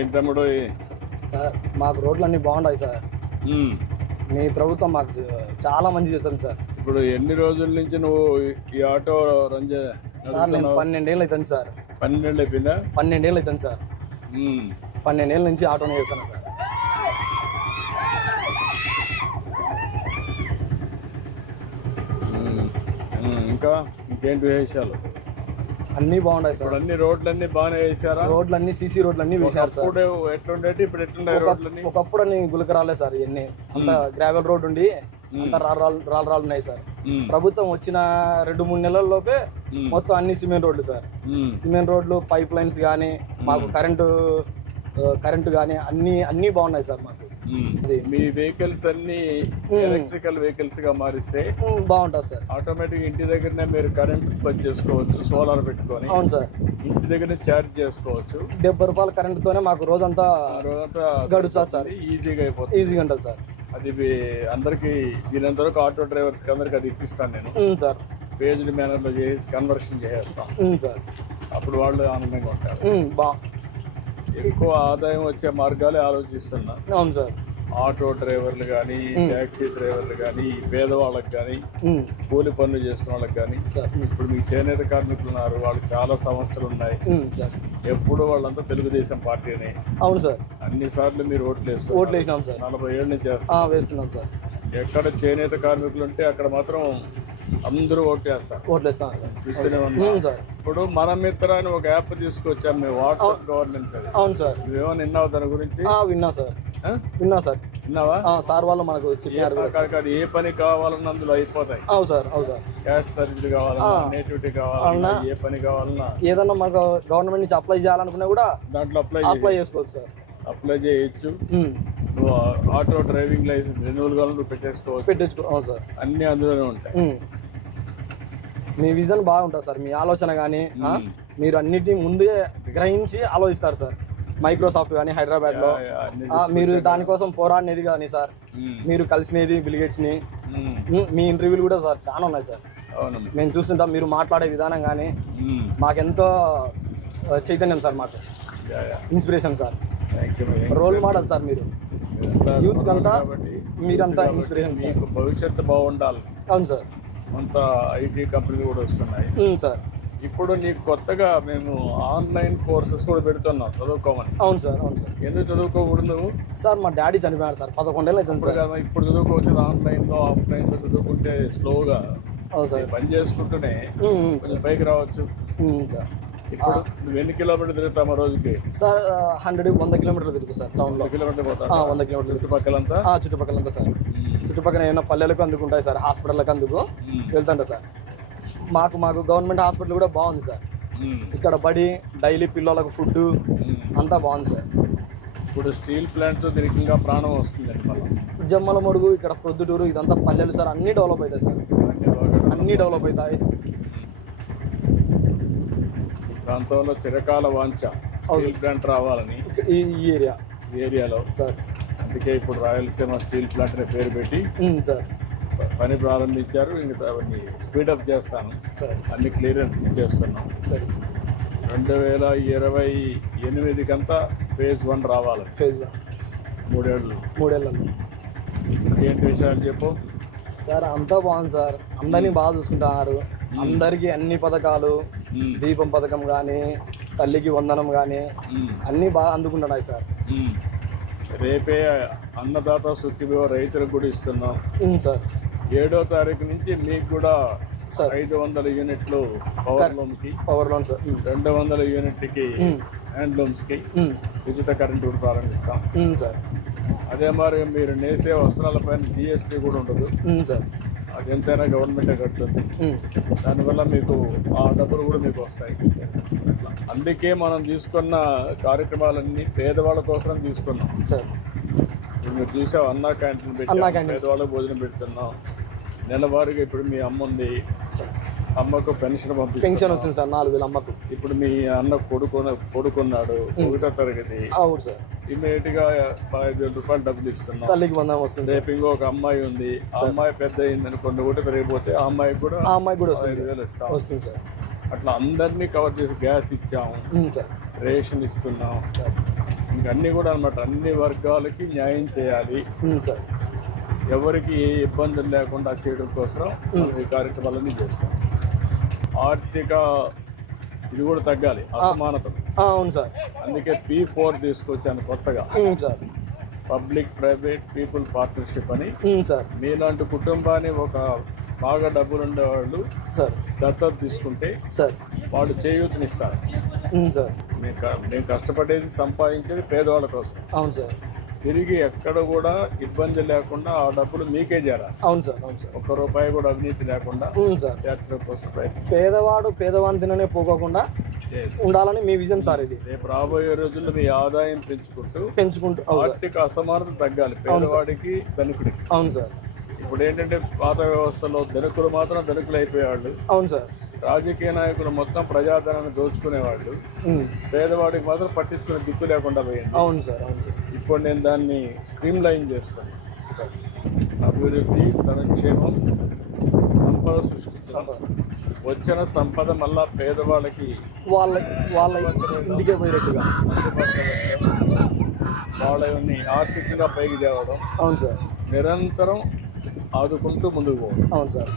ఏంటి తమ్ముడు? సార్ మాకు రోడ్లు అన్నీ బాగుంటాయి సార్. మీ ప్రభుత్వం మాకు చాలా మంచి చేస్తుంది సార్. ఇప్పుడు ఎన్ని రోజుల నుంచి నువ్వు ఈ ఆటో రన్ చే సార్ నేను పన్నెండేళ్ళు అవుతుంది సార్. పన్నెండేళ్ళు అయిపోయిందా? పన్నెండేళ్ళు అవుతుంది సార్. పన్నెండేళ్ళ నుంచి ఆటోనే చేస్తాను సార్. ఇంకా ఇంకేంటి విశేషాలు? అన్నీ బాగుంటాయి సార్. అన్ని రోడ్లన్నీ బాగానే వేసారా రోడ్లు అన్నీ సీసీ రోడ్లు అన్నీ వేశారు సార్. ఇప్పుడు ఎట్లుండేటి? ఇప్పుడు ఎట్లుండే రోడ్లన్నీ? ఒకప్పుడు అని గులకరాలే సార్ ఇవన్నీ. అంత గ్రావెల్ రోడ్ ఉండి అంత రాళ్ళు రాళ్ళు ఉన్నాయి సార్. ప్రభుత్వం వచ్చిన రెండు మూడు నెలల్లోపే. మొత్తం అన్ని సిమెంట్ రోడ్లు సార్. సిమెంట్ రోడ్లు పైప్ లైన్స్ కానీ మాకు కరెంటు కరెంటు కానీ అన్ని అన్నీ బాగున్నాయి సార్ మాకు. మీ వెహికల్స్ అన్ని ఎలక్ట్రికల్ వెహికల్స్గా మారిస్తే బాగుంటుంది సార్. ఆటోమేటిక్ ఇంటి దగ్గరనే మీరు కరెంట్ ఉత్పత్తి చేసుకోవచ్చు సోలార్ పెట్టుకొని. అవును సార్. ఇంటి దగ్గరనే ఛార్జ్ చేసుకోవచ్చు. డెబ్బై రూపాయల కరెంటుతోనే మాకు రోజంతా రోజంతా గడుస్తుంది సార్. ఈజీగా అయిపోతుంది. ఈజీగా ఉంటుంది సార్. అది మీ అందరికి దీనంత వరకు ఆటో డ్రైవర్స్ అందరికి అది ఇప్పిస్తాను నేను. సార్. పేజ్డ్ మేనర్లో చేసి కన్వర్షన్ చేసేస్తాం. సార్. అప్పుడు వాళ్ళు ఆనందంగా ఉంటారు. బా. ఎక్కువ ఆదాయం వచ్చే మార్గాలే ఆలోచిస్తున్నా. అవును సార్. ఆటో డ్రైవర్లు కానీ ట్యాక్సీ డ్రైవర్లు కానీ పేదవాళ్ళకి కానీ కూలి పనులు చేసుకున్న వాళ్ళకి కానీ ఇప్పుడు మీకు చేనేత కార్మికులు ఉన్నారు వాళ్ళకి చాలా సమస్యలు ఉన్నాయి. ఎప్పుడు వాళ్ళంతా తెలుగుదేశం పార్టీని. అవును సార్. అన్ని సార్లు మీరు ఓట్లు వేస్తారు ఓట్లు వేసినాం సార్. నలభై ఏళ్ళ నుంచి వేస్తున్నాం సార్. ఎక్కడ చేనేత కార్మికులు ఉంటే అక్కడ మాత్రం అందరూ ఓట్లు వేస్తారు ఓట్లు వేస్తున్నాం సార్. చూస్తూనే ఉన్నా. సార్. ఇప్పుడు మన మిత్ర అని ఒక యాప్ తీసుకొచ్చాం మేము వాట్సాప్ గవర్నెన్స్ అది. అవును సార్. నువ్వేమో విన్నావు దాని గురించి? విన్నా సార్? విన్నా సార్. విన్నావా? సార్ వాళ్ళు మనకు కాదు ఏ పని కావాలన్నా అందులో అయిపోతాయి. అవు సార్ అవు సార్. క్యాష్ సర్వీస్ కావాలన్నా నేటివిటీ కావాలన్నా ఏ పని కావాలన్నా. ఏదన్నా మనకు గవర్నమెంట్ నుంచి అప్లై చేయాలనుకున్నా కూడా దాంట్లో అప్లై అప్లై చేసుకోవచ్చు సార్. అప్లై చేయొచ్చు. నువ్వు ఆటో డ్రైవింగ్ లైసెన్స్ రెన్యువల్ కావాలని నువ్వు పెట్టేసుకోవచ్చు. పెట్టించుకో అవును సార్. అన్ని అందులోనే ఉంటాయి. ఉమ్. మీ విజన్ బాగుంటుంది సార్. మీ ఆలోచన కానీ మీరు అన్నిటి ముందే గ్రహించి ఆలోచిస్తారు సార్. మైక్రోసాఫ్ట్ కానీ హైదరాబాద్లో అన్ని ఆ, మీరు దానికోసం పోరాడినది కానీ సార్. ఉమ్, మీరు కలిసినది బిల్గేట్స్ని ఉమ్, మీ ఇంటర్వ్యూలు కూడా సార్ చాలా ఉన్నాయి సార్. అవునమ్మా మేము చూస్తుంటాం మీరు మాట్లాడే విధానం కానీ ఉమ్, మాకెంతో ఆ, చైతన్యం సార్ మాకు. Yeah, yeah. Inspiration sir. Role model sir మీరు. యూత్ అంతా మీరంతా ఇన్స్పిరేషన్ మీకు భవిష్యత్తు బాగుండాలి. అవును సార్. అంత ఐటీ కంపెనీలు కూడా వస్తున్నాయి. సార్. ఇప్పుడు నీకు కొత్తగా మేము ఆన్లైన్ కోర్సెస్ కూడా పెడుతున్నాం చదువుకోమని. అవును సార్ అవును సార్. ఎందుకు చదువుకోకూడదు? సార్ మా డాడీ చనిపోయారు సార్. పదకొండేళ్ళు అవుతుంది ఇప్పుడు సార్. ఇప్పుడు చదువుకోవచ్చు. ఆన్లైన్లో ఆఫ్లైన్లో చదువుకుంటే స్లోగా అవును సార్. పని చేసుకుంటూనే పైకి రావచ్చు. సార్. ఇప్పుడు నువ్వు ఎన్ని కిలోమీటర్లు తిరుగుతావు ఆ రోజుకి? సార్ హండ్రెడ్ వంద కిలోమీటర్లు తిరుగుతుంది సార్ టౌన్లో కిలోమీటర్ పోతా ఆ, వంద కిలోమీటర్లు తిరుగుతుంది చుట్టుపక్కలంతా? ఆ, చుట్టుపక్కలంతా సార్. చుట్టుపక్కల ఏమైనా పల్లెలకు అందుకుంటాయి సార్ హాస్పిటల్లకు అందుకు. వెళ్తుంటా సార్. మాకు మాకు గవర్నమెంట్ హాస్పిటల్ కూడా బాగుంది సార్. ఇక్కడ బడి డైలీ పిల్లలకు ఫుడ్. అంతా బాగుంది సార్. ఇప్పుడు స్టీల్ ప్లాంట్తో దీనికి ఇంకా ప్రాణం వస్తుందండి మళ్ళీ. జమ్మల మడుగు ఇక్కడ ప్రొద్దుటూరు ఇదంతా పల్లెలు సార్ అన్నీ డెవలప్ అవుతాయి సార్. అన్ని డెవలప్ అవుతాయి. ప్రాంతంలో చిరకాల వాంఛ స్టీల్ ప్లాంట్ రావాలని. ఈ ఏరియా? ఈ ఏరియాలో. సార్. అందుకే ఇప్పుడు రాయలసీమ స్టీల్ ప్లాంట్ అనే పేరు పెట్టి సార్. పని ప్రారంభించారు. ఇంకా అవన్నీ స్పీడప్ చేస్తాను. సార్. అన్ని క్లియరెన్స్ ఇచ్చేస్తున్నాం. సరే సార్. రెండు వేల ఇరవై ఎనిమిదికంతా ఫేజ్ వన్ రావాలి. ఫేజ్ వన్ మూడేళ్ళు. మూడేళ్ళలో. ఏంటి విషయాలు చెప్పు? సార్ అంతా బాగుంది సార్. అందరినీ బాగా చూసుకుంటున్నారు. అందరికీ అన్ని పథకాలు దీపం పథకం కానీ తల్లికి వందనం కానీ అన్నీ బాగా అందుకుంటున్నాయి సార్. రేపే అన్నదాత సుఖిభో రైతులకు కూడా ఇస్తున్నాం. సార్. ఏడో తారీఖు నుంచి మీకు కూడా సార్. ఐదు వందల యూనిట్లు పవర్ లూమ్కి పవర్ లోన్ సార్. రెండు వందల యూనిట్లకి హ్యాండ్లూమ్స్కి ఉమ్, ఉచిత కరెంటు కూడా ప్రారంభిస్తాం. సార్. అదే మరి మీరు నేసే వస్త్రాలపైన జిఎస్టీ కూడా ఉండదు. సార్. అది ఎంతైనా గవర్నమెంటే కడుతుంది. దానివల్ల మీకు ఆ డబ్బులు కూడా మీకు వస్తాయి. అందుకే మనం తీసుకున్న కార్యక్రమాలన్నీ పేదవాళ్ళ కోసం తీసుకున్నాం. సార్. మీరు చూసావు అన్నా క్యాంటీన్ పెట్టాం. పేదవాళ్ళకి భోజనం పెడుతున్నాం. నెలవారీగా ఇప్పుడు మీ అమ్మ ఉంది. సార్. అమ్మకు పెన్షన్ పంపిస్తాం పెన్షన్ వచ్చింది సార్ నాలుగు వేల అమ్మకు. ఇప్పుడు మీ అన్న కొడుకున్న కొడుకున్నాడు ఒకటో తరగతి. అవును సార్. ఇమీడియట్గా పదహైదు వేల రూపాయలు డబ్బులు ఇస్తున్నాం. తల్లికి వందనం వస్తుంది రేపు ఇంకో ఒక అమ్మాయి ఉంది. ఆ అమ్మాయి పెద్ద అయింది అనుకోండి ఒకటి పెరిగిపోతే ఆ అమ్మాయికి కూడా ఆ అమ్మాయికి కూడా వస్తుంది ఐదు వేలు ఇస్తాం. వస్తుంది సార్. అట్లా అందరినీ కవర్ చేసి గ్యాస్ ఇచ్చాము. సార్. రేషన్ ఇస్తున్నాం. సార్. ఇంక అన్నీ కూడా అనమాట అన్ని వర్గాలకి న్యాయం చేయాలి. సార్. ఎవరికి ఏ ఇబ్బందులు లేకుండా చేయడం కోసం ఈ కార్యక్రమాలన్నీ చేస్తాం. ఆర్థిక ఇది కూడా తగ్గాలి అసమానతలు ఆ, అవును సార్. అందుకే పీ ఫోర్ తీసుకొచ్చాను కొత్తగా. Sir. Public private people partnership అని. సార్. మీలాంటి కుటుంబాన్ని ఒక బాగా డబ్బులు ఉండేవాళ్ళు సార్. దత్తత తీసుకుంటే సార్. వాళ్ళు చేయూతనిస్తారు. సార్. నేను కష్టపడేది సంపాదించేది పేదవాళ్ళ కోసం. అవును సార్. తిరిగి ఎక్కడ కూడా ఇబ్బంది లేకుండా ఆ డబ్బులు మీకే చేరాలి. అవును సార్ అవును సార్. ఒక్క రూపాయి కూడా అవినీతి లేకుండా సార్. చేర్చడం కోసం ప్రయత్నం. పేదవాడు పేదవాని తిననే పోకోకుండా. ఉండాలని మీ విజన్ సార్ ఇది. రేపు రాబోయే రోజుల్లో మీ ఆదాయం పెంచుకుంటూ పెంచుకుంటూ ఆర్థిక అసమానత తగ్గాలి. పేదవాడికి ధనికుడికి. అవును సార్. ఇప్పుడు ఏంటంటే పాత వ్యవస్థలో ధనికులు మాత్రం ధనికులు అయిపోయేవాళ్ళు అవును సార్. రాజకీయ నాయకులు మొత్తం ప్రజాధనాన్ని దోచుకునేవాళ్ళు. పేదవాడికి మాత్రం పట్టించుకునే దిక్కు లేకుండా పోయింది. అవును సార్ అవును ఇప్పుడు నేను దాన్ని స్ట్రీమ్ లైన్ చేస్తాను. సార్. అభివృద్ధి సంక్షేమం సంపద సృష్టిస్తాం వచ్చిన సంపద మళ్ళా పేదవాళ్ళకి వాళ్ళ వాళ్ళ ఇంటికే పోయేటట్టుగా. వాళ్ళని ఆర్థికంగా పైకి తేవడం. అవును సార్. నిరంతరం ఆదుకుంటూ ముందుకు పోవడం. అవును సార్.